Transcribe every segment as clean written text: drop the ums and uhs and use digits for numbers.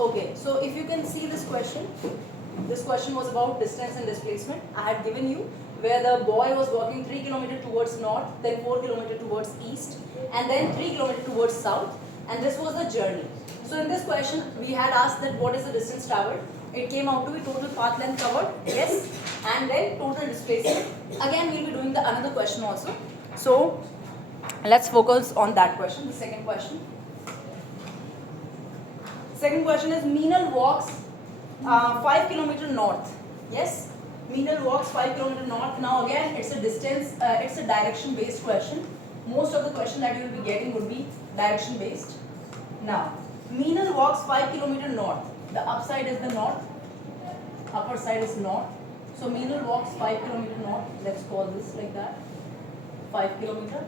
Okay, so if you can see this question was about distance and displacement. I had given you where the boy was walking 3 kilometers towards north, then 4 kilometers towards east, and then 3 kilometers towards south, and this was the journey. So in this question, we had asked that what is the distance traveled. It came out to be total path length covered, yes, and then total displacement. Again, we'll be doing the another question also. So let's focus on that question, the second question. Second question is Meenal walks 5 kilometers north. Yes, Meenal walks 5 kilometers north. Now again, it's a distance, it's a direction based question. Most of the question that you will be getting would be direction based. Now, Meenal walks 5 kilometers north. The upside is the north, upper side is north. So Meenal walks 5 kilometers north. Let's call this like that, 5 kilometers.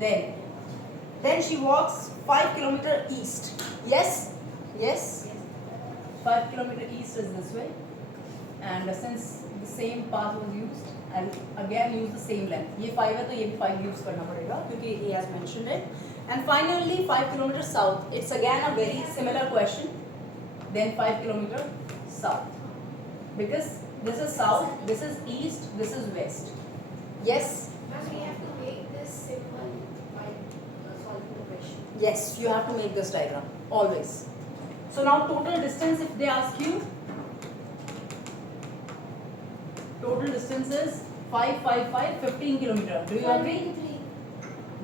Then she walks 5 kilometers east. Yes, yes. 5 kilometers east is this way. And since the same path was used, I'll again use the same length. ये 5 है तो ये भी 5 use करना पड़ेगा क्योंकि he has mentioned it. And finally 5 kilometers south. It's again a very similar question. Then 5 kilometers south. Because this is south, this is east, this is west. Yes. Ma'am, we have to make this simple by solving the question. Yes, you have to make this diagram always. So now total distance, if they ask you, total distance is 5, 5, 5, 15 kilometers. Do you agree? 3.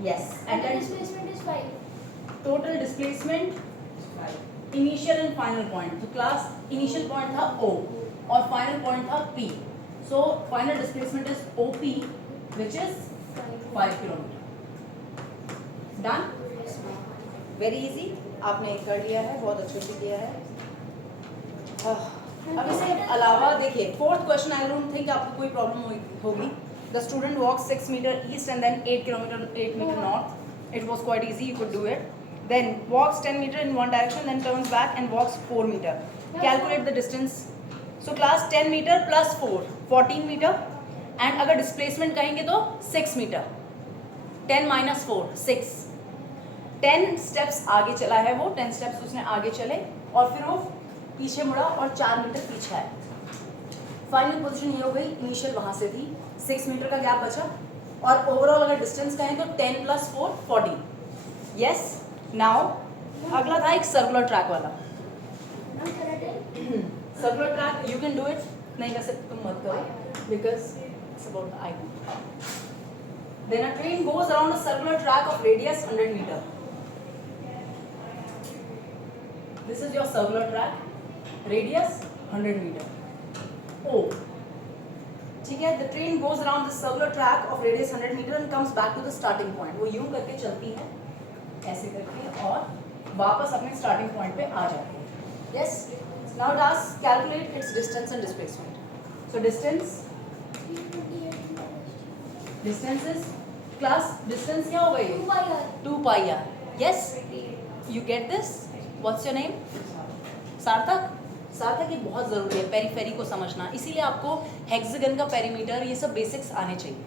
Yes. And the then displacement is 5. total displacement, initial and final point. तो class initial point था O और final point था P. So final displacement is OP, which is 5 kilometers. Done? Yes, ma'am. Very easy, आपने कर लिया है, बहुत अच्छे से किया है. अब इसके अलावा देखिए fourth question, I don't think आपको कोई प्रॉब्लम होगी. The student walk 6 metre east and then 8 metre north. It was quite easy, you could do it. Then walks 10 metre in one direction, then turns back and walks 4 metre. Calculate the distance. So class 10 metre plus 4 14 metre, and अगर displacement कहेंगे तो 6 मीटर. 10 माइनस 4 6. 10 स्टेप्स आगे चला है वो, 10 स्टेप्स उसने आगे चले और फिर वो पीछे मुड़ा और 4 मीटर पीछे आया. फाइनल पोजीशन ये हो गई, इनिशियल वहाँ से थी, 6 मीटर का गैप बचा. और ओवरऑल अगर डिस्टेंस कहें तो 10 प्लस 4 14. यस. नाउ अगला था एक सर्कुलर ट्रैक वाला. Ma'am, can I tell? Circular track you can do it. नहीं वैसे तुम मत करो because it's about the icon. Then a train goes around a circular track of radius 100 meter. This is your circular track, radius 100 meter. O. ठीक है, the train goes around the circular track of radius 100 meter and comes back to the starting point. वो यूं करके चलती है, ऐसे करके, और वापस अपने starting point पे आ जाती है. Yes. Now it asks calculate its distance and displacement. So distance. 328. Distance is class distance क्या हो गई? 2 by r. 2 pi r. Yes. You get this? What's your name? सार्थक. सार्थक ये बहुत ज़रूरी है पेरीफेरी को समझना, इसीलिए आपको हेक्सागन का पेरीमीटर ये सब बेसिक्स आने चाहिए.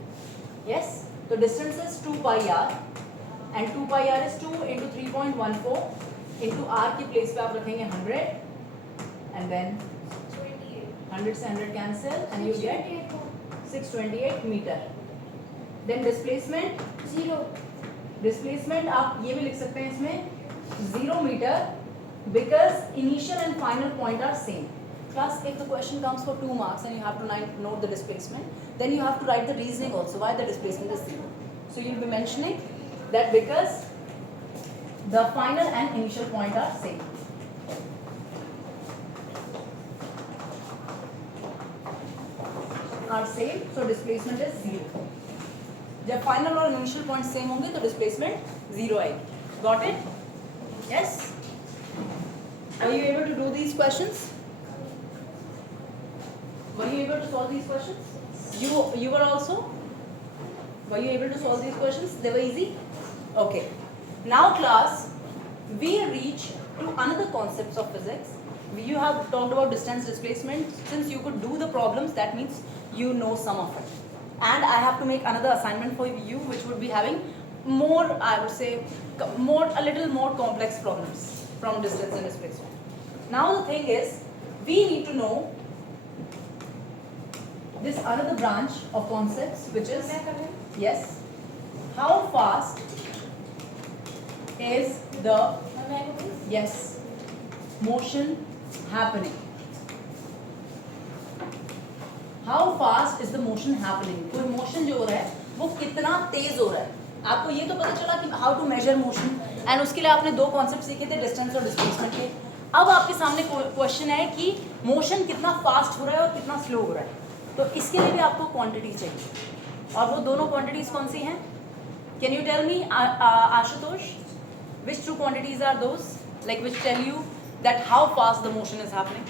Yes. तो distance is 2 pi r and 2 pi r is 2 into 3.14 into r की प्लेस पे आप रखेंगे 100 एंड देन 100 से 100 cancel and you get 628 metre. Then displacement. 0. Displacement आप ये भी लिख सकते हैं इसमें 0 metre because initial and final point are same. Class, if the question comes for 2 marks and you have to note the displacement, then you have to write the reasoning also why the displacement is 0. So you'll be mentioning that because the final and initial point are same. Are same, so displacement is 0. जब फाइनल और initial point same होंगे तो displacement 0 आएगी. Got it? Yes. Are you able to do these questions? Were you able to solve these questions? You were also? Were you able to solve these questions? They were easy? Okay. Now class, we reach to another concepts of physics. You have talked about distance displacement. Since you could do the problems, that means you know some of it. And I have to make another assignment for you which would be having more, I would say, a little more complex problems. from distance and displacement. Now the thing is, we need to know this another branch of concepts, which is, yes, how fast is the, yes, motion happening. How fast is the motion happening? कोई मोशन जो हो रहा है वो कितना तेज हो रहा है. आपको ये तो पता चला कि how to measure motion, and उसके लिए आपने दो कॉन्सेप्ट सीखे थे, डिस्टेंस और डिस्प्लेसमेंट के. अब आपके सामने क्वेश्चन है कि मोशन कितना फास्ट हो रहा है और कितना स्लो हो रहा है. तो इसके लिए भी आपको क्वांटिटी चाहिए, और वो दोनों क्वांटिटीज कौन सी हैं? Can you tell me Ashutosh, which two quantities are those, like which tell you that how fast the motion is happening?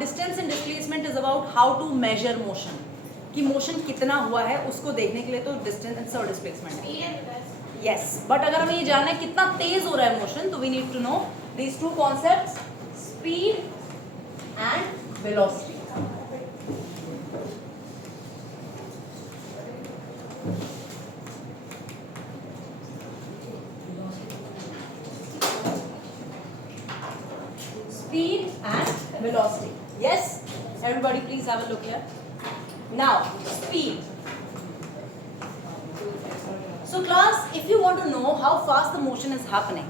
Distance and displacement is about how to measure motion, कि मोशन कितना हुआ है उसको देखने के लिए तो डिस्टेंस और डिस्प्लेसमेंट है. यस, बट अगर हमें ये जानना है कितना तेज हो रहा है मोशन, तो we need to know these two concepts, speed and velocity. Speed and velocity. Yes, everybody please have a look here. Now, speed. So class, if you want to know how fast the motion is happening,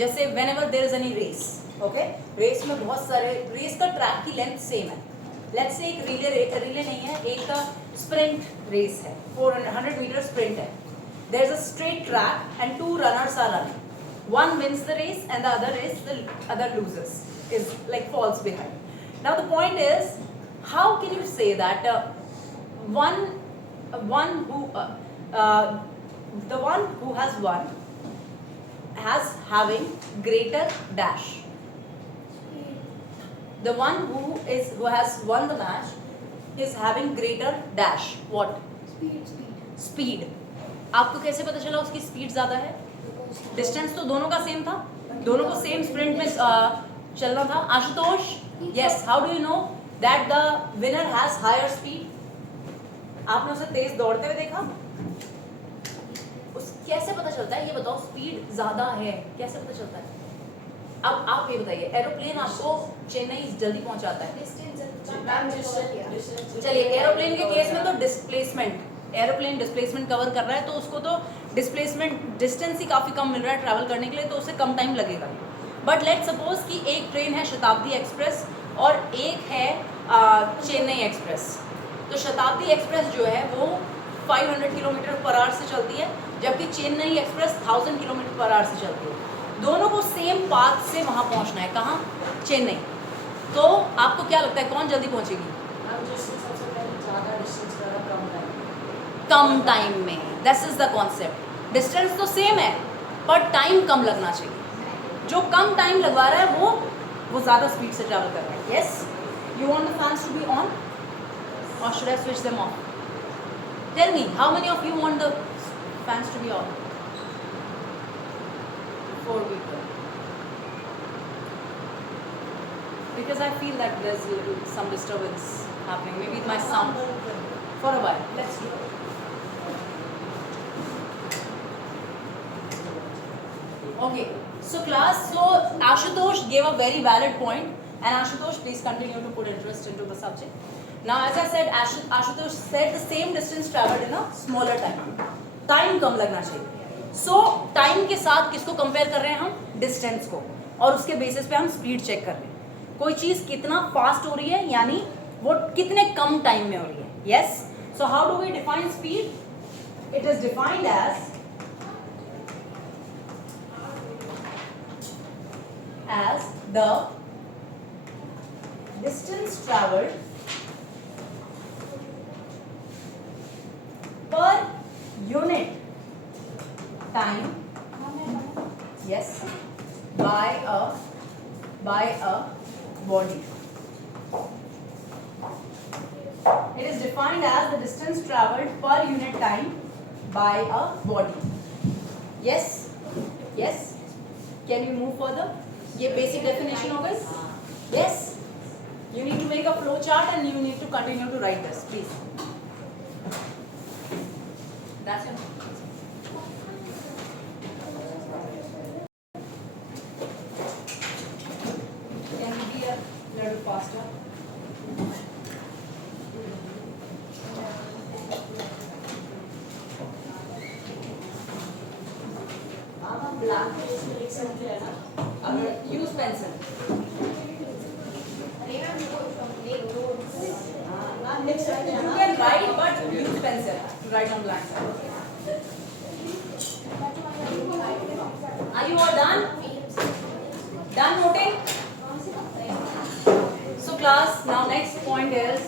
जैसे whenever there is any race, okay? Race में बहुत सारे, race का track की length same है. Let's say एक relay नहीं है, एक का sprint race है, 400 meter sprint है. There is a straight track and two runners are running. One wins the race and the other loses, is like falls behind. Now the point is, how can you say that the one who has won has having greater dash? The one who has won the match is having greater dash. What? Speed. आपको कैसे पता चला उसकी स्पीड ज्यादा है? डिस्टेंस तो दोनों का सेम था, दोनों को सेम स्प्रिंट में चलना था. Ashutosh, yes, how do you know that the winner has higher speed? आपने उसे तेज दौड़ते हुए देखा? उस कैसे पता चलता है, ये बताओ, स्पीड ज्यादा है कैसे पता चलता है? अब आप ये बताइए, एरोप्लेन आपको चेन्नई जल्दी पहुंचाता है. चलिए, एरोप्लेन के केस में तो डिस्प्लेसमेंट, एरोप्लेन डिस्प्लेसमेंट कवर कर रहा है, तो उसको तो डिस्प्लेसमेंट डिस्टेंस ही काफ़ी कम मिल रहा है ट्रैवल करने के लिए, तो उसे कम टाइम लगेगा. बट लेट सपोज कि एक ट्रेन है शताब्दी एक्सप्रेस और एक है चेन्नई एक्सप्रेस. तो शताब्दी एक्सप्रेस जो है वो 500 किलोमीटर पर आवर से चलती है, जबकि चेन्नई एक्सप्रेस 1000 किलोमीटर पर आवर से चलती है. दोनों को सेम पाथ से वहाँ पहुँचना है. कहाँ? चेन्नई. तो आपको क्या लगता है कौन जल्दी पहुँचेगी? कम टाइम में. This is the concept. Distance तो सेम है पर टाइम कम लगना चाहिए. जो कम टाइम लगवा रहा है वो ज़्यादा स्पीड से ट्रैवल कर रहा है. Yes, you want the fans to be on और should I switch them off? Tell me, how many of you want the fans to be on? 4 people. Because I feel that there's some disturbance happening. Maybe my sound for a while. Let's do it. Okay, so class, so Ashutosh gave a very valid point, and Ashutosh, please continue to put interest into the subject. Now, as I said, Ashutosh said the same distance traveled in a smaller time. Time कम लगना चाहिए. So time के साथ किसको compare कर रहे हैं हम? Distance को, और उसके basis पे हम speed check कर रहे हैं. कोई चीज़ कितना fast हो रही है, यानी वो कितने कम time में हो रही है. Yes. So how do we define speed? It is defined as the distance traveled per unit time, yes, by a body. It is defined as the distance traveled per unit time by a body. Yes, yes. Can you move further? ये basic definition हो गई? Yes. You need to make a flow chart and you need to continue to write this, please. That's it. faster. Black page में लिख सकते हैं ना? अगर use pencil. अरे मैम make notes. मैम लिख सकते हैं You ना? can write, but use pencil to write on blank. Are you all done? Done noting? So class, now next point is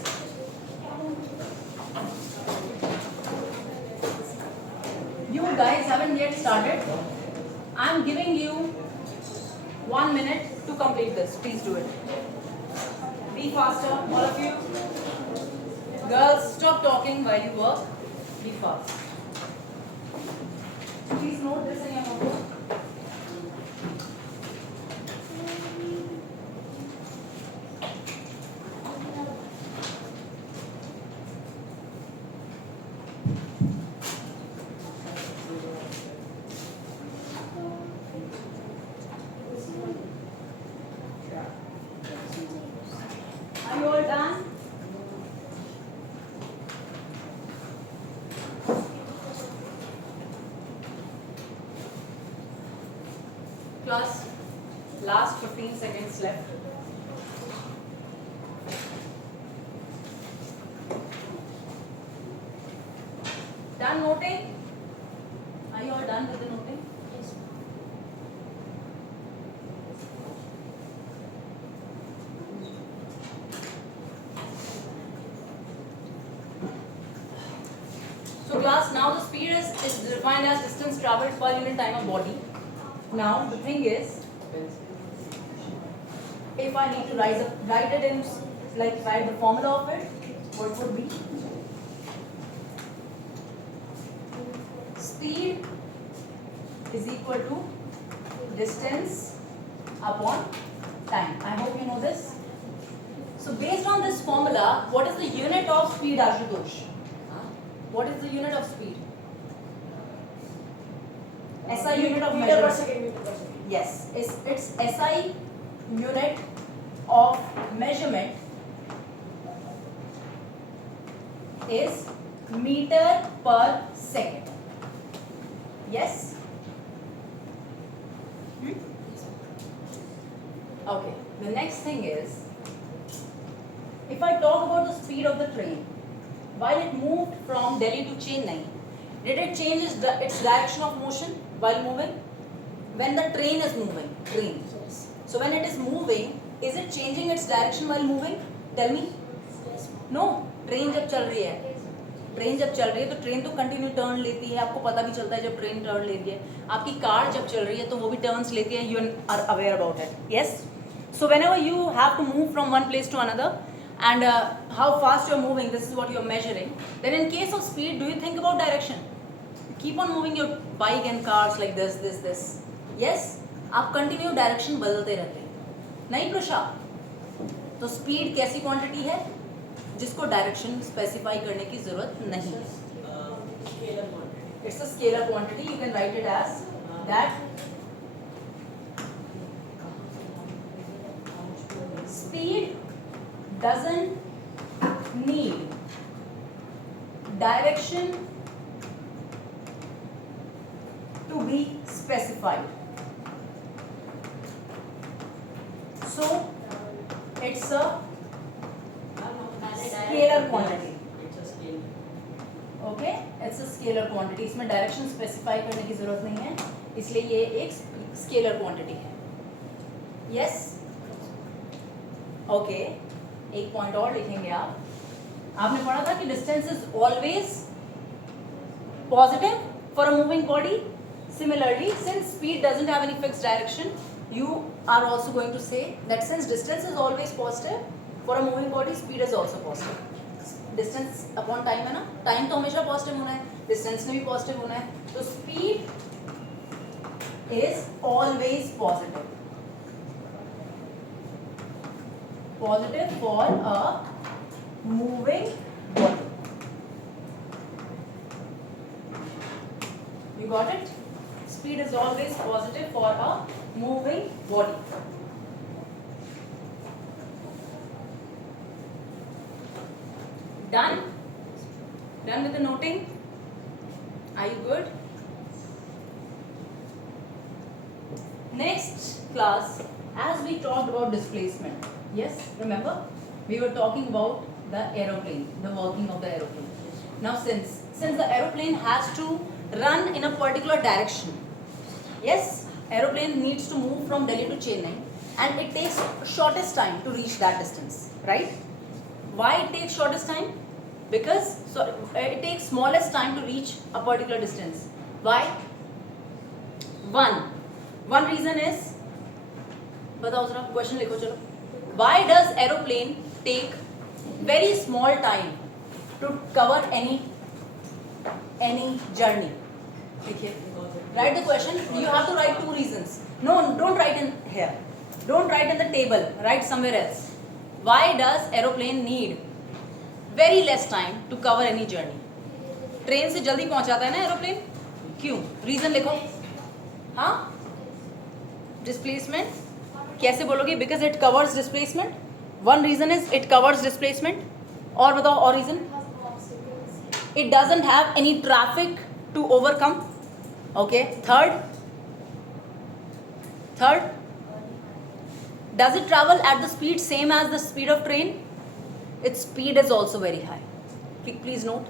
you guys haven't yet started. I am giving you 1 minute to complete this. Please do it. Be faster, all of you. Girls, stop talking while you work. Be fast. Please note this in your notebook. Are you all done? Class, last 15 seconds left. Done noting? Are you all done with the noting? Yes. So class, now the speed is defined as distance traveled per unit time of body. Now the thing is, if I need to write it in, like write the formula of it, what would be? Speed is equal to distance upon time. I hope you know this. So based on this formula, what is the unit of speed, Ashutosh? What is the unit of speed? SI unit of Meter per measurement. second, meter per second. Yes, it's SI unit of measurement is meter per second. Yes? Okay, the next thing is, if I talk about the speed of the train, while it moved from Delhi to Chennai, did it change its direction of motion while moving? When the train is moving, train. Yes. So when it is moving, is it changing its direction while moving? Tell me. Yes. No. Train जब चल रही है, ट्रेन जब चल रही है तो ट्रेन तो कंटिन्यू टर्न लेती है, आपको पता भी चलता है जब ट्रेन टर्न लेती है. आपकी कार जब चल रही है तो वो भी टर्न्स लेती है. You are aware about it. Yes. So whenever you have to move from one place to another, and how fast you're moving, this is what you're measuring. Then in case of speed, do you think about direction? Keep on moving your bike and cars like this. Yes? आप continue direction बदलते रहते हैं. नहीं प्रुषा? तो स्पीड कैसी क्वांटिटी है जिसको डायरेक्शन स्पेसिफाई करने की जरूरत नहीं है. It's a scalar quantity. You can write it as that. Speed doesn't need direction to be specified. So it's a scalar quantity. Okay, it's a scalar quantity. इसमें डायरेक्शन स्पेसिफाई करने की जरूरत नहीं है, इसलिए ये एक स्केलर क्वांटिटी है. यस. ओके, एक पॉइंट और लिखेंगे आप. आपने पढ़ा था कि distance is always positive for a moving body. Similarly, since speed doesn't have any fixed direction, you are also going to say that since distance is always positive for a moving body, speed is also positive. Distance upon time है ना, टाइम तो हमेशा पॉजिटिव होना है, डिस्टेंस में भी पॉजिटिव होना है. तो speed is always positive for a moving body. You got it? Speed is always positive for a moving body. Done? Done with the noting? Are you good? Next class, as we talked about displacement, yes, remember? We were talking about the aeroplane, the working of the aeroplane. Now since the aeroplane has to run in a particular direction, yes, aeroplane needs to move from Delhi to Chennai and it takes shortest time to reach that distance, right? Why it takes shortest time? Because it takes smallest time to reach a particular distance. Why? One reason is, बताओ जरा क्वेश्चन लिखो चलो. Why does aeroplane take very small time to cover any journey? देखिए, write the question. You have to write two reasons. No, don't write in here. Don't write in the table. Write somewhere else. Why does aeroplane need very less time to cover any journey? Train से जल्दी पहुंचाता है ना एरोप्लेन. क्यों? रीजन लिखो. हाँ, displacement. कैसे बोलोगे? Because it covers displacement. One reason is it covers displacement. और बताओ और रीजन. It doesn't have any traffic to overcome. Okay. Third, does it travel at the speed same as the speed of train? Its speed is also very high. Please note.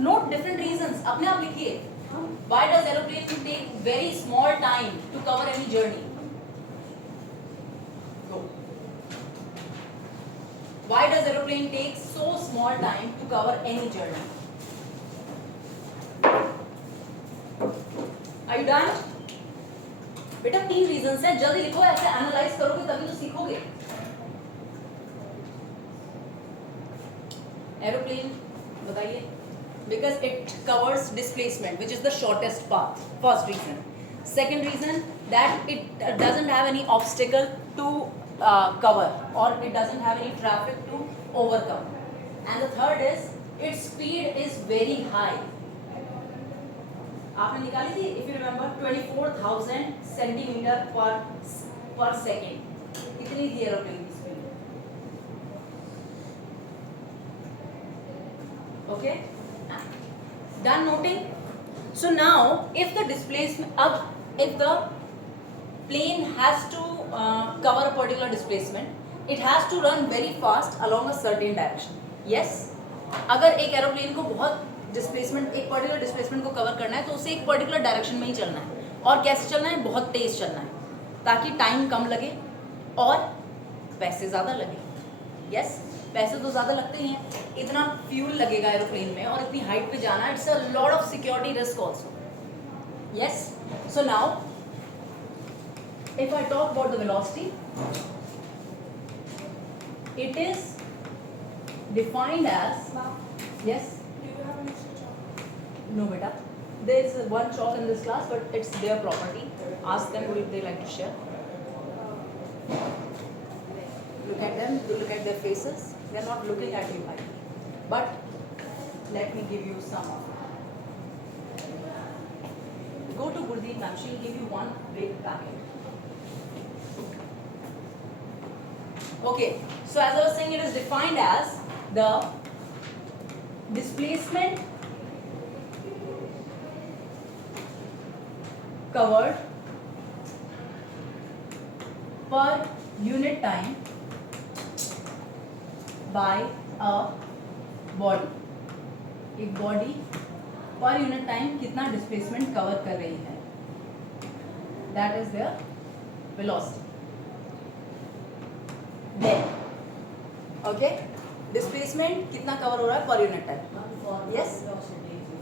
Note different reasons. अपने आप लिखिए. Why does aeroplane take very small time to cover any journey? Go. Why does aeroplane take so small time to cover any journey? Are you done? बेटा 3 रीजंस हैं. जल्दी लिखो. ऐसे एनालाइज करोगे तभी तो सीखोगे. एरोप्लेन बताइए. Because it covers displacement, which is the shortest path. First reason. Second reason, that it doesn't have any obstacle to cover, or it doesn't have any traffic to overcome. And the third is its speed is very high. आपने निकाली थी, if you remember, 24,000 centimeter per second. कितनी थी एरोप्लेन की speed? Okay. Done noting? So now, if the displacement, if the plane has to cover a particular displacement, it has to run very fast along a certain direction. Yes? अगर एक एरोप्लेन को बहुत डिस्प्लेसमेंट, एक particular displacement को कवर करना है तो उसे एक पर्टिकुलर डायरेक्शन में ही चलना है. और कैसे चलना है? बहुत तेज चलना है, ताकि टाइम कम लगे और पैसे ज़्यादा लगे. यस, पैसे तो ज़्यादा लगते ही हैं. इतना फ्यूल लगेगा एरोप्लेन में और इतनी हाइट पे जाना. It's a lot of security risk also. Yes. So now if I talk about the velocity, it is defined as. Yes. No, beta. There is one chalk in this class, but it's their property. Ask them if they like to share. Look at them. Look at their faces. They are not looking at you, but let me give you some. Go to Gurdeep ma'am. She'll give you one big packet. Okay. So as I was saying, it is defined as the displacement covered per unit time by a body. एक body per unit time कितना displacement cover कर रही है, that is there velocity. Okay. Displacement कितना कवर हो रहा है per unit time. Yes,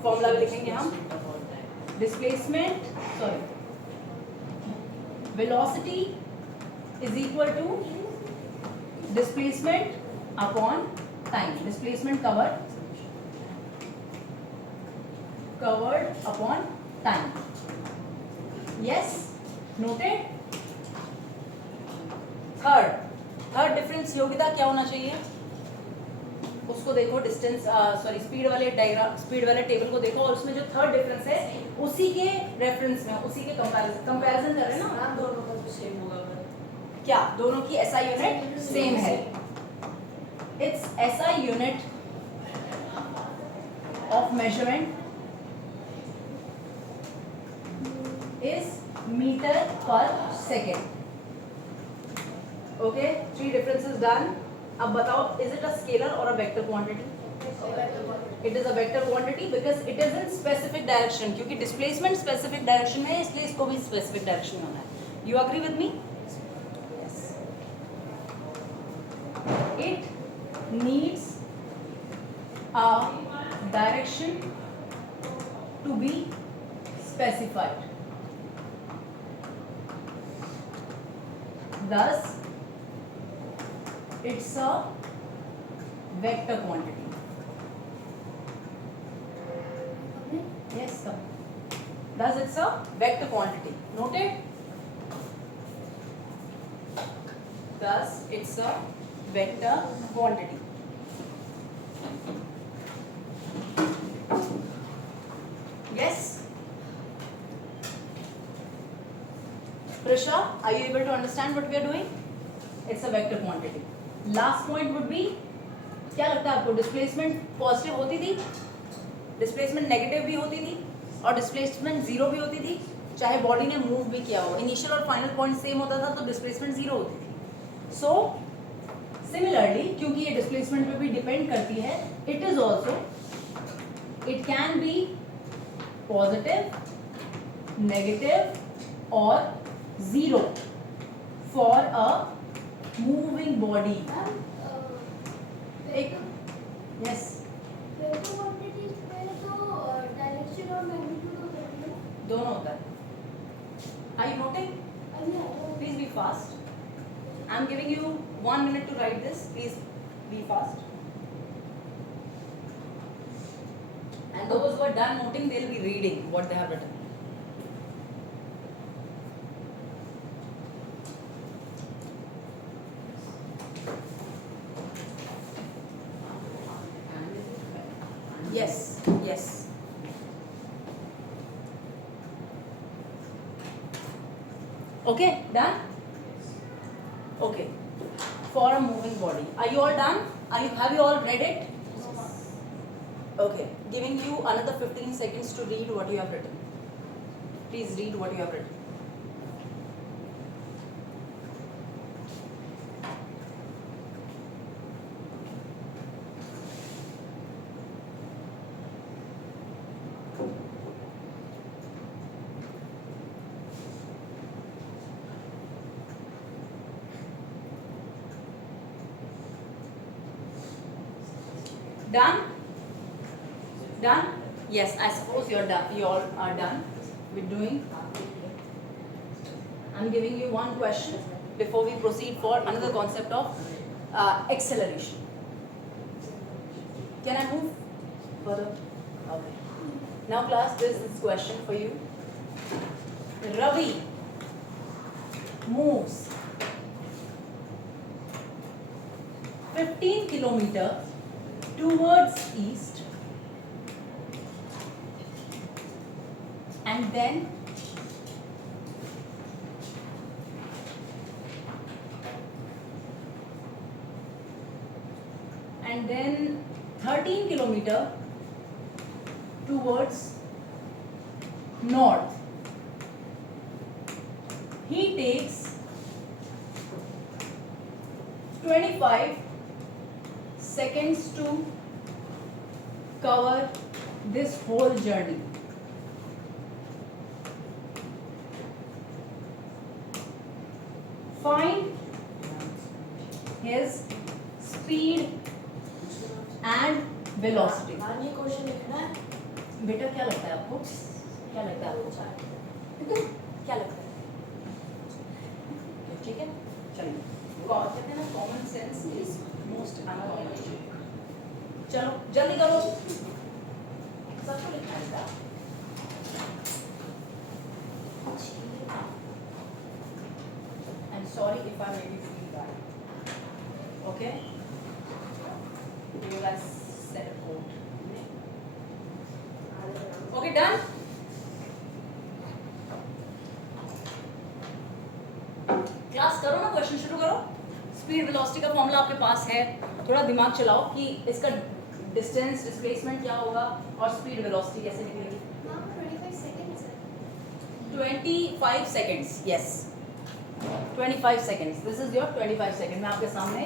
formula भी लिखेंगे हम. Displacement, velocity is equal to displacement upon time. Displacement covered upon time. Yes, noted. Third difference योग्यता क्या होना चाहिए? उसको देखो. डिस्टेंस स्पीड वाले टेबल को देखो और उसमें जो थर्ड डिफरेंस है उसी के रेफरेंस में, उसी के कंपैरिजन कर रहे हैं ना. दोनों का तो सेम होगा. क्या दोनों की एसआई यूनिट सेम है? its SI unit of measurement is meter per second. Okay, 3 differences done. अब बताओ, is it a scalar or a vector quantity? It is a vector quantity because it is in specific direction. क्योंकि displacement specific direction है, इसलिए इसको भी specific direction में होना है. You agree with me? Yes. It needs a direction to be specified. Thus, it's a vector quantity. Yes, sir. Thus, it's a vector quantity. Noted? Thus, it's a vector quantity. Yes? Prisha, are you able to understand what we are doing? It's a vector quantity. Last point would be, क्या लगता है आपको, displacement positive होती थी, displacement negative भी होती थी और डिस्प्लेसमेंट जीरो भी होती थी, चाहे बॉडी ने मूव भी किया हो. इनिशियल और फाइनल पॉइंट सेम होता था तो डिस्प्लेसमेंट जीरो होती थी. सो सिमिलरली, क्योंकि ये डिस्प्लेसमेंट पे भी डिपेंड करती है, it is also, it can be positive, negative और zero for a moving body. एक yes. वेक्टर क्वांटिटीज में तो डायरेक्शन और मैग्नीट्यूड होता है. दोनों होता है. Are you noting? Please be fast. I am giving you 1 minute to write this. Please be fast. And those who are done noting, they will be reading what they have written. Yes, yes. Okay, done? Okay. For a moving body. Are you all done? Have you all read it? Okay. Giving you another 15 seconds to read what you have written. Please read what you have written. Done? Done? Yes, I suppose you're done. You all are done with doing. I'm giving you one question before we proceed for another concept of acceleration. Can I move further? Okay. Now class, this is question for you. Ravi moves 15 kilometers towards east and then and then 13 kilometers towards north. He takes 25 seconds to cover this whole journey. Find his speed and velocity. ये क्वेश्चन लिखना है. बेटा क्या लगता है आपको? क्या लगता है आपको? क्या लगता है? ठीक है, चलिए. कहते हैं ना, common sense is most uncommon. चलो जल्दी करो, सबको लिखना है. I'm sorry if I made you feel bad. Okay? You guys set a code. Okay, done? Class करो ना, क्वेश्चन शुरू करो. स्पीड वेलोसिटी का फॉर्मूला आपके पास है. थोड़ा दिमाग चलाओ कि इसका डिस्टेंस डिस्प्लेसमेंट क्या होगा और स्पीड वेलोसिटी कैसे निकलेगी। 25 seconds है। 25 seconds, yes, 25 seconds, this is your 25 second। मैं आपके सामने,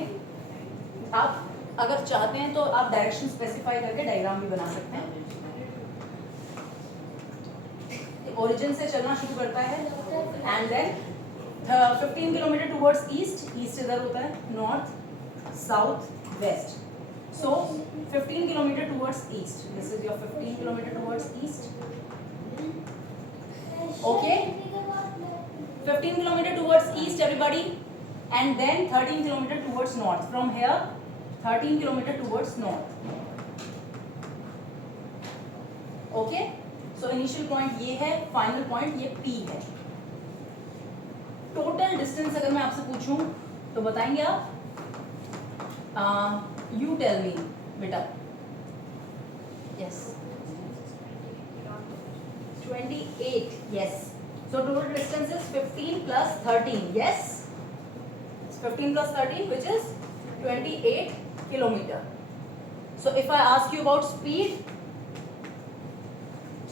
आप अगर चाहते हैं तो आप डायरेक्शन स्पेसिफाई करके डायग्राम भी बना सकते हैं। ओरिजिन से चलना शुरू करता है and then 15 kilometre towards east, east इधर होता है, north, south, west. So 15 kilometre towards east, this is your 15 kilometre towards east, okay, 15 kilometer towards east everybody, and then 13 kilometer towards north, from here 13 kilometer towards north, okay। so initial point ये है, final point ये P है। total distance अगर मैं आपसे पूछूं तो बताएंगे आप? You tell me बेटा। yes, 28, yes, so total distance is 15 plus 13, yes, it's 15 plus 13 which is 28 kilometer। so if I ask you about speed,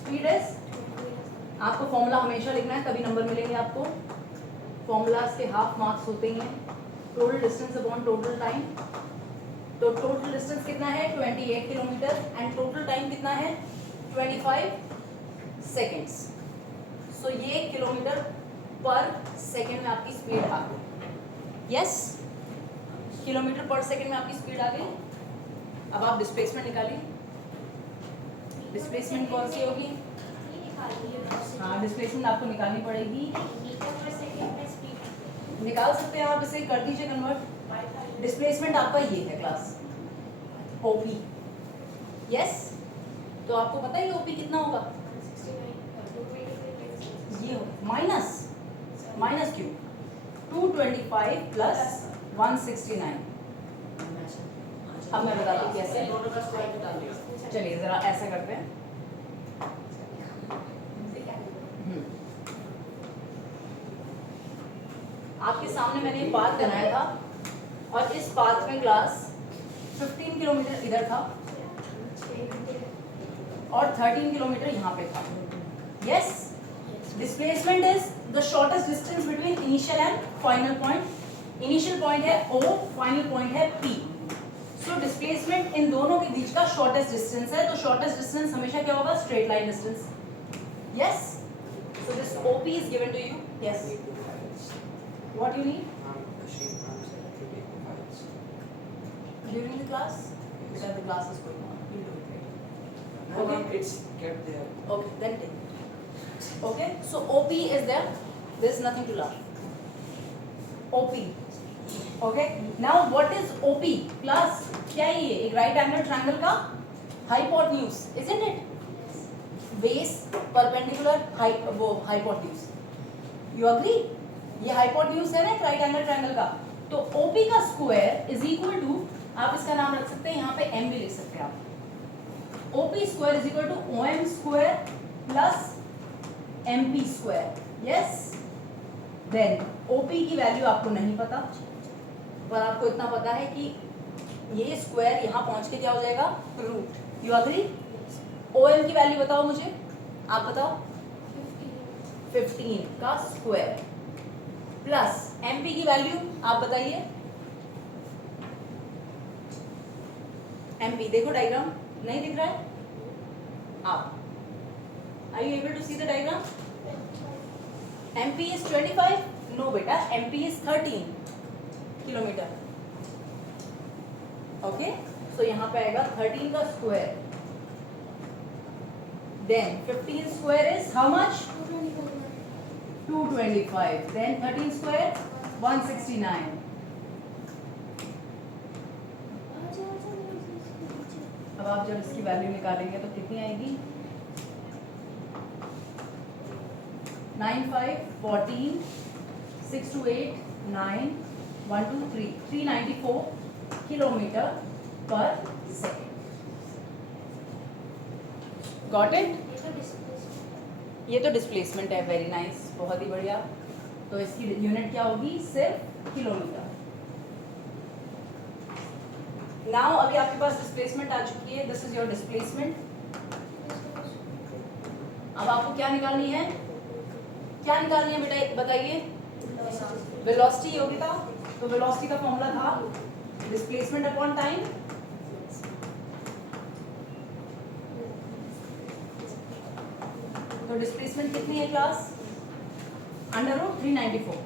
speed is, आपको फॉर्मूला हमेशा लिखना है तभी नंबर मिलेंगे आपको। फॉर्मूलाज के हाफ मार्क्स होते ही हैं। Total distance upon total time, तो टोटल डिस्टेंस कितना है 28 किलोमीटर एंड टोटल टाइम कितना है 25 सेकेंड्स। सो ये किलोमीटर पर सेकेंड में आपकी स्पीड आ गई। यस, किलोमीटर पर सेकेंड में आपकी स्पीड आ गई। अब आप डिस्प्लेसमेंट निकालिए। डिस्प्लेसमेंट कौन सी होगी? हाँ, डिस्प्लेसमेंट आपको निकालनी पड़ेगी। निकाल सकते हैं आप, इसे कर दीजिए कन्वर्ट। डिस्प्लेसमेंट आपका ये है क्लास ओपी। यस, तो आपको पता है ओपी कितना होगा? ये हो माइनस, माइनस क्यों? 225 प्लस 169। अब मैं बताती हूँ कैसे। चलिए जरा ऐसा करते हैं। आपके सामने मैंने एक पाथ बनाया था और इस पाथ में क्लास 15 किलोमीटर इधर था और 13 किलोमीटर यहाँ पे था। Yes, displacement is the shortest distance between initial and final point. Initial point है O, फाइनल पॉइंट है P। सो डिस्प्लेसमेंट इन दोनों के बीच का शॉर्टेस्ट डिस्टेंस है, तो शॉर्टेस्ट डिस्टेंस हमेशा क्या होगा? Straight line distance. Yes, so this OP is given to you. Yes, what you need during the class? Because the class is going on, you do it later. Okay, it's kept there. okay, then take it. Okay, so OP is there, there is nothing to learn. OP, okay, now what is OP? Class क्या है ये? एक right angle triangle का hypotenuse, isn't it? Base perpendicular वो hypotenuse, you agree? ये हाइपोटेन्यूज है ना एक राइट एंगल ट्रायंगल का। तो OP का स्क्वायर इज इक्वल टू, आप इसका नाम रख सकते हैं यहाँ पे M भी लिख सकते हैं आप। OP square is equal to OM square plus MP square. Yes, then OP की वैल्यू आपको नहीं पता, पर आपको इतना पता है कि ये स्क्वायर यहाँ पहुँच के क्या हो जाएगा? रूट। You agree? OM की वैल्यू बताओ मुझे, आप बताओ। 15 का स्क्वायर प्लस MP की वैल्यू आप बताइए। MP देखो डायग्राम, नहीं दिख रहा है आप? Are you able to see the diagram? MP is 25? No बेटा, MP is 13 kilometre. Okay, so यहाँ पे आएगा 13 का square, then 15 square is how much? 225, then 13 square 169। अब आप जब इसकी वैल्यू निकालेंगे तो कितनी आएगी? 9 5 14 6 2 8 9 1 2 3 394 किलोमीटर पर सेकेंड। Got it? ये तो डिस्प्लेसमेंट है। वेरी नाइस, बहुत ही बढ़िया। तो इसकी यूनिट क्या होगी? सिर्फ किलोमीटर। नाउ अभी आपके पास डिस्प्लेसमेंट आ चुकी है, दिस इज योर डिस्प्लेसमेंट। अब आपको क्या निकालनी है, क्या निकालनी है बेटा बताइए? वेलोसिटी होगी था, तो वेलोसिटी का फॉर्मूला था डिस्प्लेसमेंट अपॉन टाइम। तो डिस्प्लेसमेंट कितनी है क्लास? Under root 394।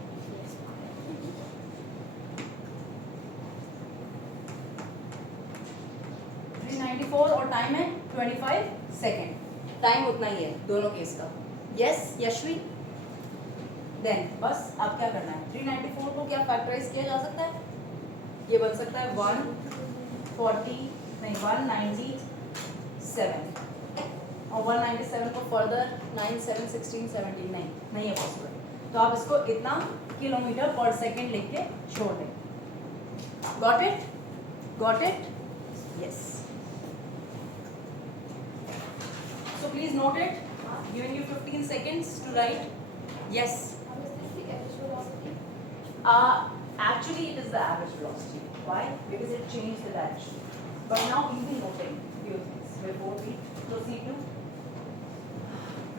और टाइम है 25 सेकेंड। टाइम उतना ही है दोनों केस का। यस यशवी? देन बस आप क्या करना है, 394 को क्या फैक्टराइज किया जा सकता है? ये बन सकता है 140 नहीं 197, और 197 को फर्दर 9 7 16 17 नहीं है पॉसिबल। तो आप इसको इतना किलोमीटर पर सेकेंड लिख के छोड़ दें। Got it? Got it? Yes. So please note it. Giving you 15 seconds to write. Yes. How is this the average velocity? Actually, it is the average velocity. Why? Because it changed the direction. But now we will be noting few things before we proceed to.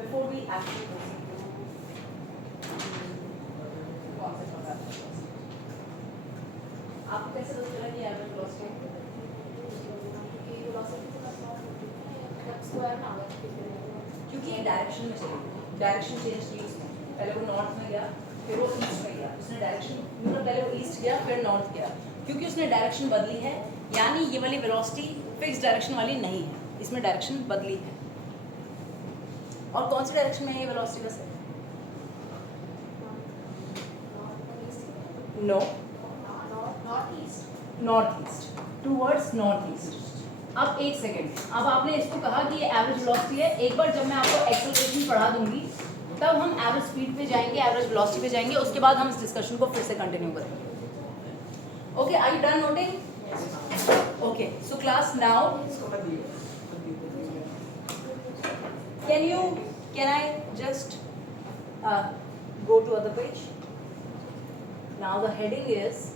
Before we actually proceed to concept of average velocity. आपको कैसे पता चला कि average velocity है? क्योंकि velocity तो बस not होती है ना, मतलब square ना आगे क्योंकि ये डायरेक्शन में चलेगी, डायरेक्शन चेंज की उसने। पहले वो नॉर्थ में गया, फिर वो ईस्ट में गया, उसने डायरेक्शन मतलब पहले वो ईस्ट गया फिर नॉर्थ गया, क्योंकि उसने डायरेक्शन बदली है। यानी ये वाली वेलोसिटी फिक्स डायरेक्शन वाली नहीं है, इसमें डायरेक्शन बदली है। और कौन सी डायरेक्शन में है ये वेलोसिटी वैसे? No, north east. North east, towards north east. अब एक सेकेंड, अब आपने इसको कहा कि ये एवरेज वेलोसिटी है। एक बार जब मैं आपको एक्सेलरेशन पढ़ा दूंगी तब हम एवरेज स्पीड पे जाएंगे, एवरेज वेलोसिटी पे जाएंगे, उसके बाद हम इस डिस्कशन को फिर से कंटिन्यू करेंगे। Okay, are you done noting? Okay, so class now can I just go to other page? Now the heading is,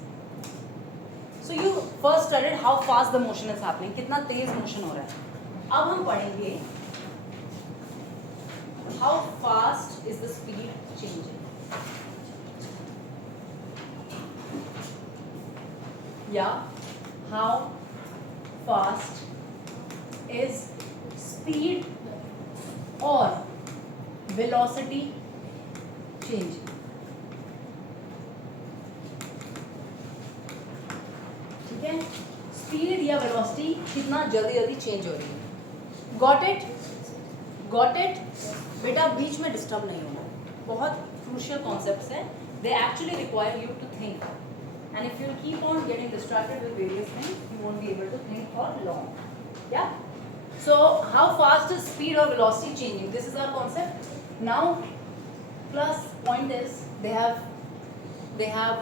so you first studied how fast the motion is happening, कितना तेज मोशन हो रहा है। अब हम पढ़ेंगे how fast is the speed changing, या how fast is speed और velocity changing। ठीक है, स्पीड या वेलोसिटी कितना जल्दी जल्दी चेंज हो रही है। Got it? Got it? बेटा बीच में डिस्टर्ब नहीं होना, बहुत क्रूशियल कॉन्सेप्ट्स हैं, they actually require you to think, and if you keep on getting distracted with various things you won't be able to think for long. या so how fast is speed और velocity changing, this is our concept. Now plus point is they have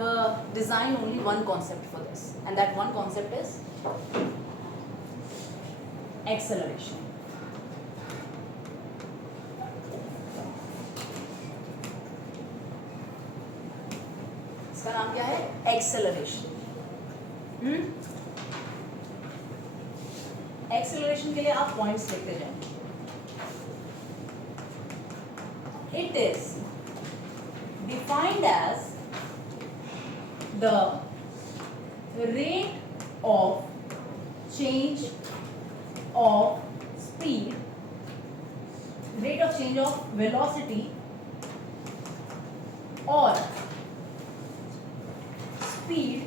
designed only one concept for this, and that one concept is acceleration। इसका नाम क्या है? Acceleration. Acceleration के लिए आप पॉइंट्स लिखते जाएंगे। It is defined as the rate of change of speed, rate of change of velocity or speed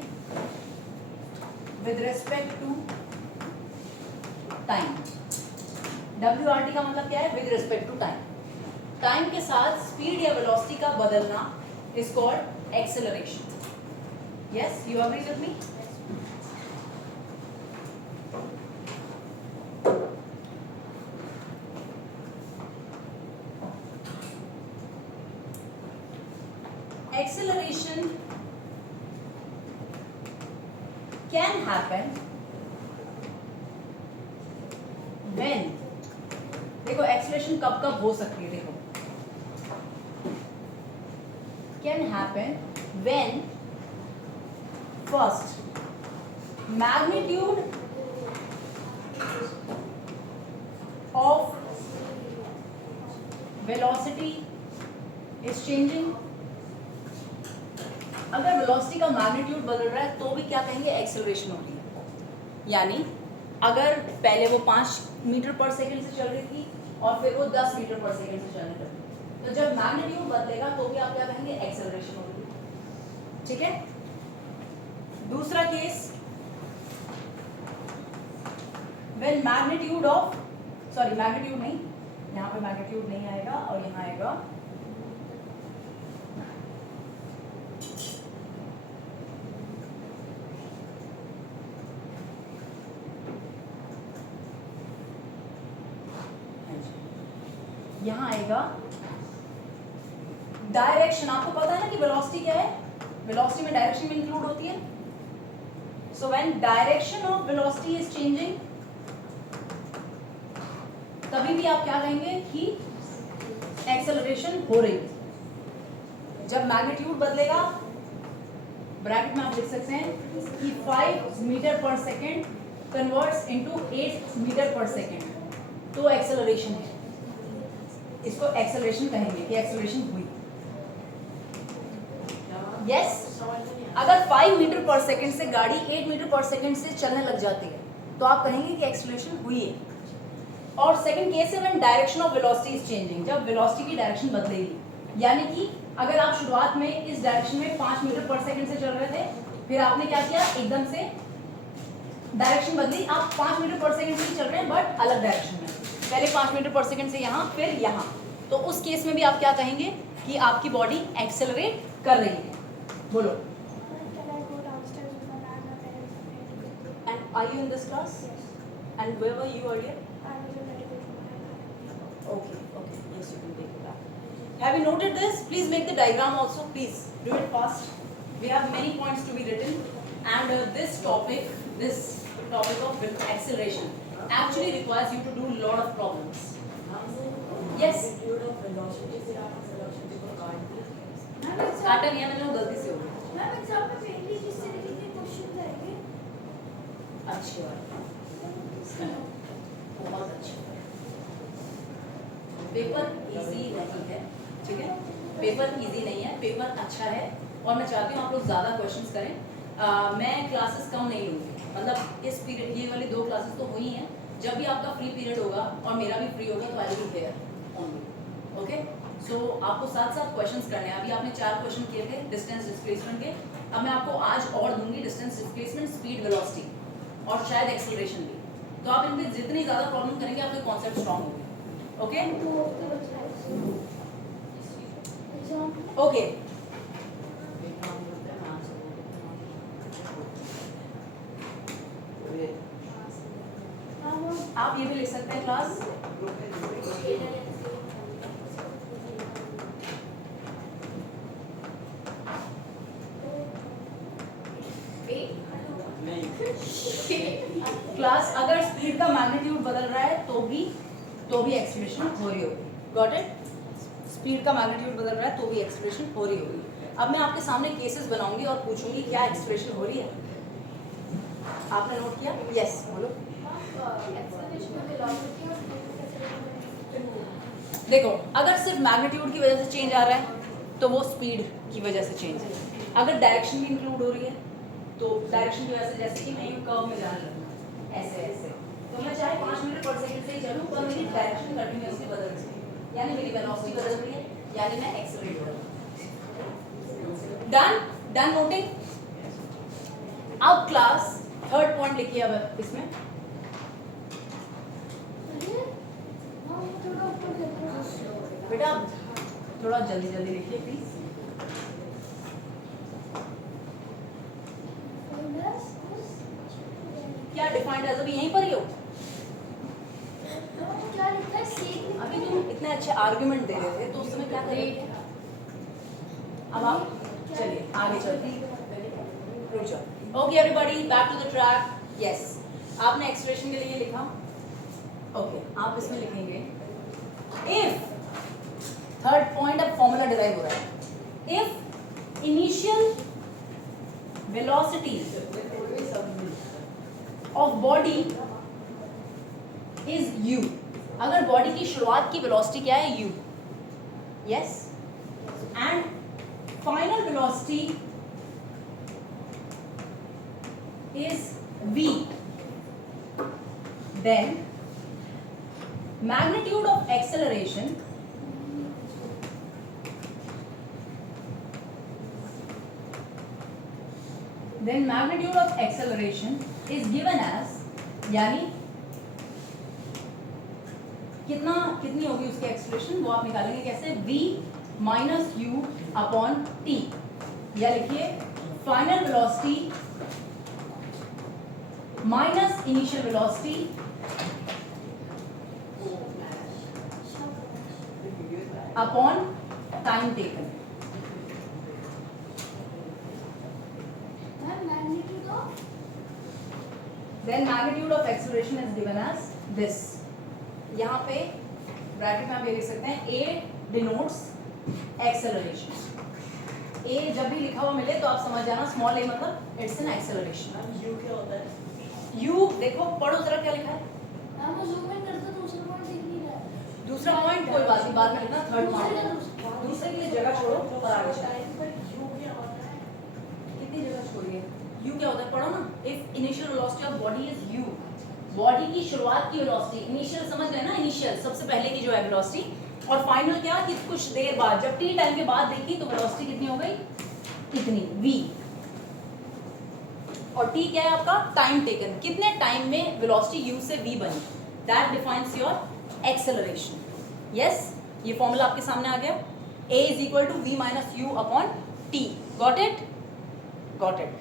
with respect to time। WRT का मतलब क्या है? with respect to time। Time के साथ स्पीड या वेलोसिटी का बदलना is called acceleration. Yes, you agree with me? Acceleration can happen when, देखो एक्सेलरेशन कब कब हो सकती है, देखो can happen when first magnitude of velocity is changing. अगर वेलोसिटी का मैग्नीट्यूड बदल रहा है तो भी क्या कहेंगे, एक्सेलरेशन हो रही है। यानी अगर पहले वो 5 मीटर पर सेकंड से चल रही थी और फिर वो 10 मीटर पर सेकंड से चलने लगी, तो जब मैग्नीट्यूड बदलेगा तो भी आप क्या कहेंगे, एक्सेलरेशन हो रही है। ठीक है। दूसरा case, when magnitude of, sorry magnitude नहीं, यहाँ पे मैग्नीट्यूड नहीं आएगा और यहाँ आएगा यहाँ आएगा डायरेक्शन। आपको पता है ना कि वेलोसिटी क्या है, वेलोसिटी में डायरेक्शन भी इंक्लूड होती है। So when direction of velocity is changing, तभी भी आप क्या कहेंगे कि एक्सेलरेशन हो रही है। जब मैग्नीट्यूड बदलेगा, ब्रैकेट में आप लिख सकते हैं कि 5 मीटर पर सेकेंड कन्वर्ट्स इनटू 8 मीटर पर सेकेंड, तो एक्सेलरेशन है। इसको एक्सेलरेशन कहेंगे कि एक्सेलरेशन हुई। यस, अगर 5 मीटर पर सेकेंड से गाड़ी 8 मीटर पर सेकेंड से चलने लग जाती है तो आप कहेंगे कि एक्सेलरेशन हुई है। और सेकंड केस है when direction of velocity is changing, जब वेलोसिटी की डायरेक्शन बदलेगी। यानी कि अगर आप शुरुआत में इस डायरेक्शन में 5 मीटर पर सेकेंड से चल रहे थे, फिर आपने क्या किया, एकदम से डायरेक्शन बदली, आप 5 मीटर पर सेकेंड से चल रहे हैं बट अलग डायरेक्शन में, पहले 5 मीटर पर सेकेंड से यहाँ, फिर यहाँ, तो उस केस में भी आप क्या कहेंगे कि आपकी बॉडी एक्सेलरेट कर रही है। बोलो। And are you in this class? And where were you earlier? Okay, okay, yes, you can take it back. Have you noted this? Please make the diagram also, please. Do it fast. We have many points to be written, and this topic of acceleration actually requires you to do a lot of problems. Yes? काटा नहीं है, मैंने वो गलती से हो गई। Ma'am exam में पहले किस तरीके के क्वेश्चन आएंगे? अच्छा, बहुत अच्छा। पेपर इजी नहीं है, ठीक है, पेपर इजी नहीं है, पेपर अच्छा है और मैं चाहती हूँ आप लोग ज़्यादा क्वेश्चंस करें। मैं क्लासेस कम नहीं लूँगी, मतलब इस पीरियड, ये वाली 2 क्लासेस तो हुई हैं, जब भी आपका फ्री पीरियड होगा और मेरा भी फ्री होगा तो I will be here only. Okay, so आपको साथ साथ क्वेश्चंस करने हैं। अभी आपने 4 क्वेश्चन किए थे डिस्टेंस डिस्प्लेसमेंट के, अब मैं आपको आज और दूंगी डिस्टेंस डिस्प्लेसमेंट, स्पीड, वेलोसिटी और शायद एक्सेलरेशन भी। तो आप इनके जितनी ज़्यादा प्रॉब्लम करेंगे आपके कॉन्सेप्ट स्ट्रॉन्ग होंगे। ओके ओके, आप ये भी लिख सकते हैं क्लास। क्लास अगर स्पीड का मैग्नीट्यूड बदल रहा है तो भी एक्सेलरेशन हो रही होगी। Got it? स्पीड का मैग्नीट्यूड बदल रहा है तो भी एक्सेलरेशन हो रही होगी। अब मैं आपके सामने केसेस बनाऊंगी और पूछूंगी क्या एक्सेलरेशन हो रही है। आपने नोट किया? यस, बोलो। देखो, अगर सिर्फ मैग्नीट्यूड की वजह से चेंज आ रहा है तो वो स्पीड की वजह से चेंज है। अगर डायरेक्शन भी इंक्लूड हो रही है तो डायरेक्शन की वजह से, जैसे कि मैं यूं कर्व में जाने लगूँ ऐसे ऐसे, तो मैं चाहे 5 मीटर पर सेकंड से ही चलूँ पर मेरी डायरेक्शन कंटिन्यूअसली बदल रही है, यानी मेरी वेलोसिटी बदल रही है, यानी मैं एक्सेलरेट कर रही हूँ। Done noting? अब क्लास थर्ड पॉइंट लिखिए अब इसमें। बेटा थोड़ा जल्दी जल्दी लिखिए प्लीज। क्या डिफाइंड एज अभी यहीं पर ही हो? क्या लिखा है? सीख। अभी तुम इतने अच्छे आर्गुमेंट दे रहे थे तो उस समय क्या कर रहे थे? अब आप चलिए आगे चलते हैं। रुक जाओ। Okay everybody, back to the track. Yes, आपने एक्सप्रेशन के लिए लिखा। ओके, आप इसमें लिखेंगे इफ, थर्ड पॉइंट अब फॉर्मूला डिराइव हो रहा है। If initial velocity of body u. अगर बॉडी की शुरुआत की वेलोसिटी क्या है? u. Yes. And final velocity is v. Then magnitude of acceleration is given as, यानी कितनी होगी उसकी एक्सेलरेशन, वो आप निकालेंगे कैसे? v minus u upon T, या लिखिए final velocity minus initial velocity upon time taken. Then magnitude of acceleration is given as this. यहाँ पे ब्रैकेट में आप ये लिख सकते हैं A denotes acceleration. A जब भी लिखा हुआ मिले तो आप समझ जाना स्मॉल a मतलब इट्स एन एक्सेलरेशन. U क्या होता है? U देखो पढ़ो जरा क्या लिखा है. हम जूम इन करते तो दूसरा पॉइंट दिख नहीं रहा है. दूसरा पॉइंट कोई बात नहीं, बाद में लिखना. थर्ड पॉइंट दूसरे के लिए जगह छोड़ो और आगे चलो. U क्या होता है? कितनी जगह छोड़िए. U क्या होता है पढ़ो ना. If initial velocity of body is u, body की शुरुआत की वेलोसिटी, इनिशियल समझ गए ना, इनिशियल सबसे पहले की जो है वेलोसिटी, और फाइनल क्या कि कुछ देर बाद जब t टाइम के बाद देखी तो वेलोसिटी कितनी हो गई? इतनी v. और t क्या है आपका? टाइम टेकन, कितने टाइम में वेलोसिटी u से v बनी, that defines your acceleration. Yes, ये फॉर्मूला आपके सामने आ गया. a is equal to v minus u upon t. Got it? Got it.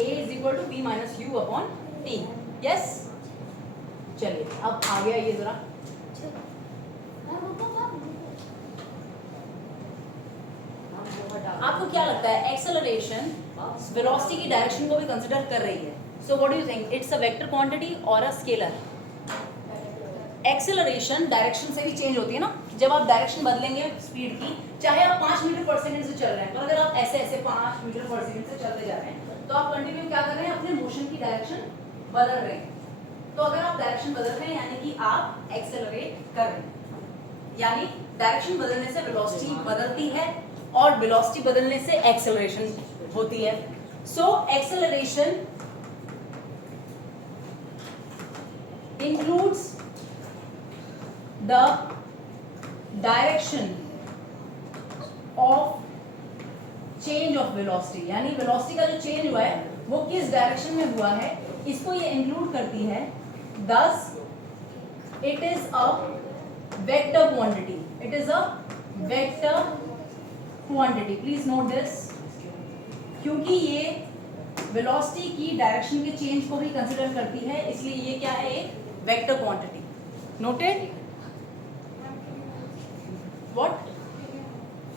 A is equal to v minus u upon t. Yes? चलिए अब आगे आइए जरा. आपको क्या लगता है एक्सेलरेशन वेलोसिटी की डायरेक्शन को भी कंसिडर कर रही है? So what do you think, it's a vector quantity और अ स्केलर? एक्सेलरेशन डायरेक्शन से भी चेंज होती है ना. जब आप डायरेक्शन बदलेंगे स्पीड की, चाहे आप 5 मीटर पर सेकंड से चल रहे हैं, तो अगर आप ऐसे ऐसे 5 मीटर पर सेकंड से चलते जा रहे हैं तो आप कंटिन्यू क्या कर रहे हैं? अपने मोशन की डायरेक्शन बदल रहे हैं. तो अगर आप डायरेक्शन बदल रहे हैं यानी कि आप एक्सेलरेट कर रहे हैं. यानी डायरेक्शन बदलने से वेलोसिटी बदलती है और वेलोसिटी बदलने से एक्सेलरेशन होती है. So acceleration includes the direction of change of velocity, यानी वेलोसिटी का जो चेंज हुआ है वो किस डायरेक्शन में हुआ है इसको ये इंक्लूड करती है. Thus it is a vector quantity. It is a vector quantity. Please note this, क्योंकि ये वेलोसिटी की डायरेक्शन के चेंज को भी कंसिडर करती है, इसलिए ये क्या है? एक vector quantity. Noted? What?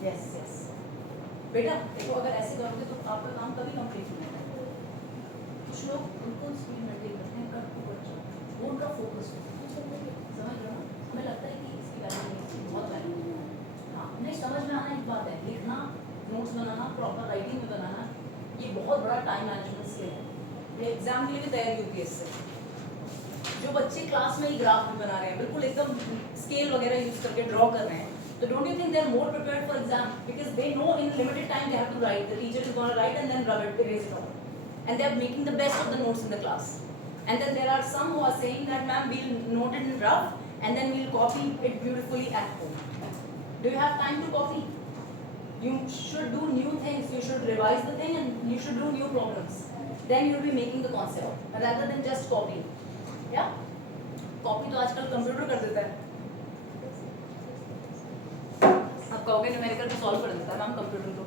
Yes yes बेटा देखो, अगर ऐसे करोगे तो आपका काम कभी कंप्लीट नहीं होगा. कुछ लोग उनको स्पीड मेंटेन करते हैं, कट को बच्चा वो उनका फोकस है. समझ रहे हो ना? हमें लगता है कि इसकी वैल्यू नहीं, इसकी बहुत वैल्यू नहीं है. हाँ, नहीं समझ में आना एक बात है. लिखना, नोट्स बनाना, प्रॉपर राइटिंग में बनाना, ये बहुत बड़ा टाइम मैनेजमेंट स्किल है. ये एग्जाम के लिए भी तैयारी होती है इससे. जो बच्चे क्लास में ही ग्राफ भी बना रहे हैं, बिल्कुल एकदम स्केल वगैरह यूज करके ड्रॉ कर रहे हैं, so don't you think they are more prepared for exam because they know in limited time they have to write, the teacher is going to write and then rub it, erase it all, and they are making the best of the notes in the class. And then there are some who are saying that ma'am we'll note it in rough and then we'll copy it beautifully at home. Do you have time to copy? You should do new things, you should revise the thing and you should do new problems, then you'll be making the concept rather than just copying. Yeah, copy तो आजकल कंप्यूटर कर देता है. आप कहोगे न्यूमेरिकल तो सॉल्व कर देता है मैम कंप्यूटर को.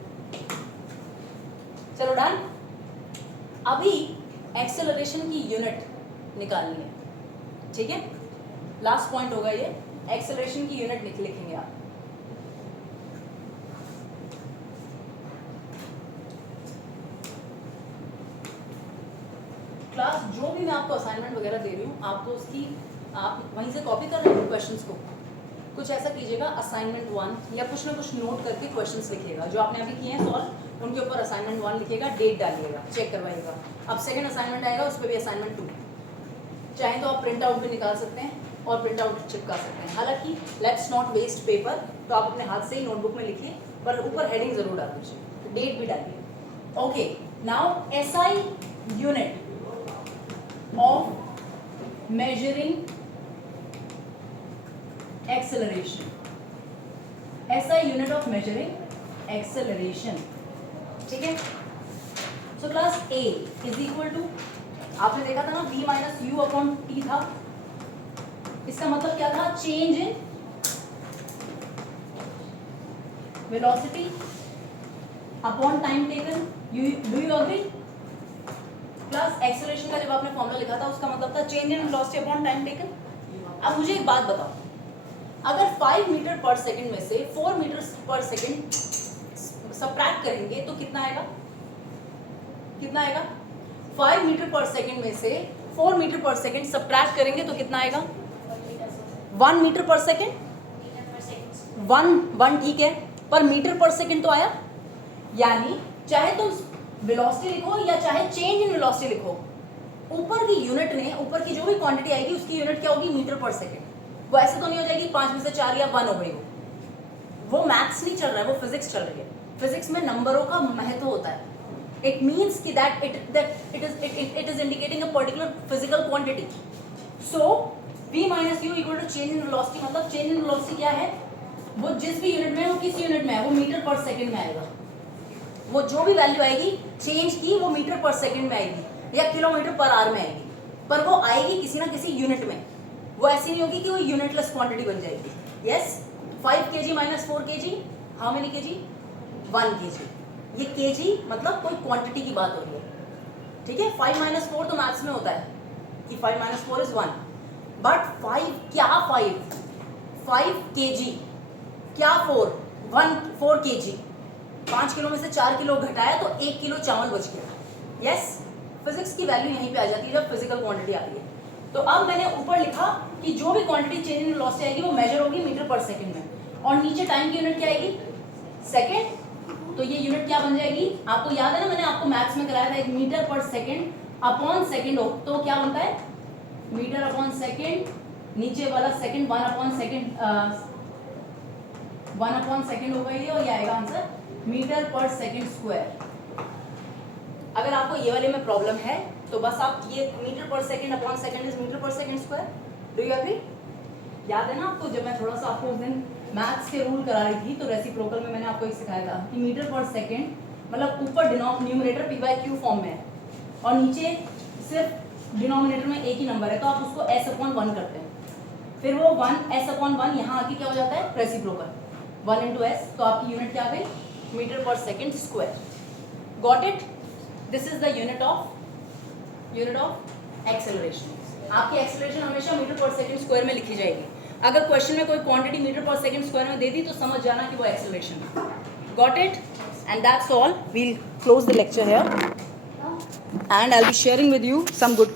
चलो डन. अभी एक्सेलरेशन की यूनिट निकालनी है, ठीक है? लास्ट पॉइंट होगा ये, एक्सेलरेशन की यूनिट लिखेंगे आप. क्लास जो भी मैं आपको असाइनमेंट वगैरह दे रही हूँ, आपको उसकी आप वहीं से कॉपी कर रहे हैं क्वेश्चंस को. कुछ ऐसा कीजिएगा, असाइनमेंट 1 या कुछ ना कुछ नोट करके क्वेश्चंस लिखिएगा जो आपने अभी किए हैं सॉल्व, उनके ऊपर असाइनमेंट 1 लिखिएगा, डेट डालिएगा, चेक करवाइएगा. अब सेकंड असाइनमेंट आएगा, उस पर भी असाइनमेंट 2. चाहे तो आप प्रिंट आउट भी निकाल सकते हैं और प्रिंट आउट चिपका सकते हैं। हालांकि लेट्स नॉट वेस्ट पेपर, तो आप अपने हाथ से ही नोटबुक में लिखिए, पर ऊपर हेडिंग जरूर डाल दीजिए, डेट भी डालिए। Okay, now SI unit of measuring acceleration, SI unit of measuring acceleration, ठीक है। So class a is equal to, आपने देखा था ना v minus u upon t था, इसका मतलब क्या था, change in velocity upon time taken. Do you agree? Plus acceleration का जब आपने फॉर्मूला लिखा था उसका मतलब था change in velocity upon time taken. अब मुझे एक बात बताओ, अगर 5 मीटर पर सेकंड में से 4 मीटर पर सेकंड सबट्रैक्ट करेंगे तो कितना आएगा? कितना आएगा? 5 मीटर पर सेकंड में से 4 मीटर पर सेकंड सबट्रैक्ट करेंगे तो कितना आएगा? 1 मीटर पर सेकंड। 1 ठीक है, पर मीटर पर सेकंड तो आया, यानी चाहे तुम वेलोसिटी लिखो या चाहे चेंज इन वेलोसिटी लिखो, ऊपर की यूनिट ने, ऊपर की जो भी क्वांटिटी आएगी उसकी यूनिट क्या होगी? Metre per second. वो ऐसे तो नहीं हो जाएगी 5 में से 4 या 1 हो गई वो मैथ्स नहीं चल रहा है, वो फिजिक्स चल रही है। फिजिक्स में नंबरों का महत्व होता है। इट मीन्स कि that it is indicating a particular physical quantity. So v minus u equal to change in velocity, मतलब चेंज इन वेलोसिटी क्या है? वो जिस भी यूनिट में है वो किस यूनिट में है? वो मीटर पर सेकंड में आएगा। वो जो भी वैल्यू आएगी चेंज की वो मीटर पर सेकंड में आएगी या किलोमीटर पर आवर में आएगी, पर वो आएगी किसी ना किसी यूनिट में। वो ऐसी नहीं होगी कि वो यूनिटलेस क्वांटिटी बन जाएगी। यस, 5 kg minus 4 kg, how many kg? 1 kg। ये kg मतलब कोई क्वांटिटी की बात हो रही है, ठीक है। 5 माइनस 4 तो मैथ्स में होता है कि 5 माइनस 4 इज 1, बट 5 क्या? 5 kg क्या? 4 kg। 5 किलो में से 4 किलो घटाया तो 1 किलो चावल बच गया। यस, फिजिक्स की वैल्यू यहीं पे आ जाती है जब फिजिकल क्वांटिटी आती है। तो अब मैंने ऊपर लिखा कि जो भी क्वांटिटी चेंज इन वेलोसिटी आएगी वो मेजर होगी मीटर पर सेकंड में, और नीचे टाइम की यूनिट क्या आएगी? सेकंड। तो ये यूनिट क्या बन जाएगी? आपको याद है ना, मैंने आपको मैथ्स में कराया था, एक metre per second upon second हो तो क्या बनता है? मीटर अपॉन सेकंड, नीचे वाला सेकंड 1 अपॉन सेकंड होगा ये, और ये आएगा answer metre per second square. अगर आपको ये वाले में प्रॉब्लम है तो बस आप ये metre per second upon second is metre per second square. Do you agree? याद है ना आपको, जब मैं थोड़ा सा आपको उस दिन मैथ्स के रूल करा रही थी तो रेसिप्रोकल में मैंने आपको एक सिखाया था कि मीटर पर सेकंड मतलब ऊपर न्यूमरेटर p/q फॉर्म में है और नीचे सिर्फ डिनोमिनेटर में एक ही नंबर है, तो आप उसको s/1 करते हैं, फिर वो 1 s/1 यहाँ आके क्या हो जाता है? रेसिप्रोकल 1 × s, तो आपकी यूनिट क्या आ गई? Metre per second square. Got it? This is the unit of acceleration. आपकी एक्सेलरेशन हमेशा मीटर पर सेकंड स्क्वायर में लिखी जाएगी। अगर क्वेश्चन में कोई quantity metre per second square में दे दी तो समझ जाना कि वो एक्सेलरेशन है। Got it? And that's all. We'll close the lecture here and I will be sharing with you some good